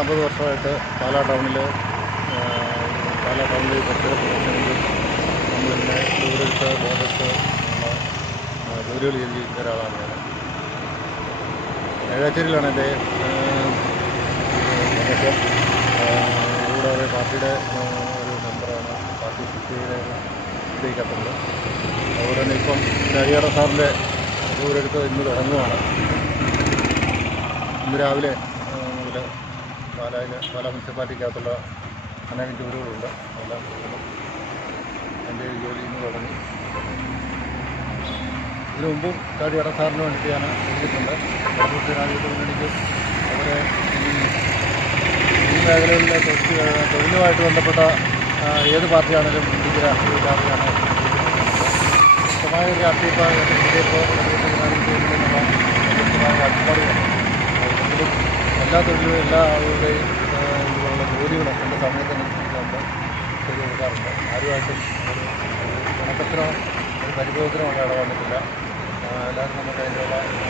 പത്താമ്പത് വർഷമായിട്ട് പാലാ ടൗണിൽ പാലാ ടൗണിൽ പ്രത്യേക പ്രദേശങ്ങളിൽ നമ്മളിങ്ങനെ ദൂരെടുത്ത് ബോധത്ത് ജോലികൾ ചെയ്തിരിക്കുന്ന ഒരാളാണ് ഞാൻ. ഏഴാച്ചേരിയിലാണ് എന്റെ പ്രദേശം. കൂടാതെ പാർട്ടിയുടെ ഒരു മെമ്പറാണ്. പാർട്ടി സിറ്റിയുടെ ഇതിലേക്കത്തുണ്ട് അതുപോലെ തന്നെ ഇപ്പം ഹരിയാറ സാറിന്റെ ദൂരെടുത്ത് ഇന്ന് തുടങ്ങുകയാണ് ഇന്ന് രാവിലെ പാലായിൽ പാലാ മുനിസിപ്പാലിറ്റിക്കകത്തുള്ള അനേകം ജോലികളുണ്ട് അതെല്ലാം എന്റെ ജോലി ഇന്ന് തുടങ്ങി ഇതിനു മുമ്പും കാര്യ സാറിന് വേണ്ടിയിട്ട് ഞാൻ ഇടതുപക്ഷ ജനാധിപത്യ മുന്നണിക്ക് അവരെ ഈ മേഖലകളിലെ തൊഴിലുമായിട്ട് ബന്ധപ്പെട്ട ഏത് പാർട്ടിയാണെങ്കിലും ഇന്ത്യയ്ക്ക് പാർട്ടിയാണ് വ്യക്തമായ ഒരു രാഷ്ട്രീയ പാർട്ടി ഇപ്പോൾ ജനാധിപത്യ മുന്നണിയുള്ള വ്യക്തമായ കാഴ്ചപ്പാടുകളുണ്ട് എല്ലാ തൊഴിലും എല്ലാ ആളുകളുടെയും ഇതുപോലുള്ള ജോലികളും എന്റെ സമയത്തനുസരിച്ച് നമ്മൾ ചെയ്ത് കൊടുക്കാറുണ്ട്. ആരുമായിട്ടും ഒരു പിണക്കത്തിനോ ഒരു പരിഭവത്തിനോ ഉള്ള ഇടവന്നിട്ടില്ല എല്ലാവരും നമുക്ക് അതിന്റെയുള്ള ആ,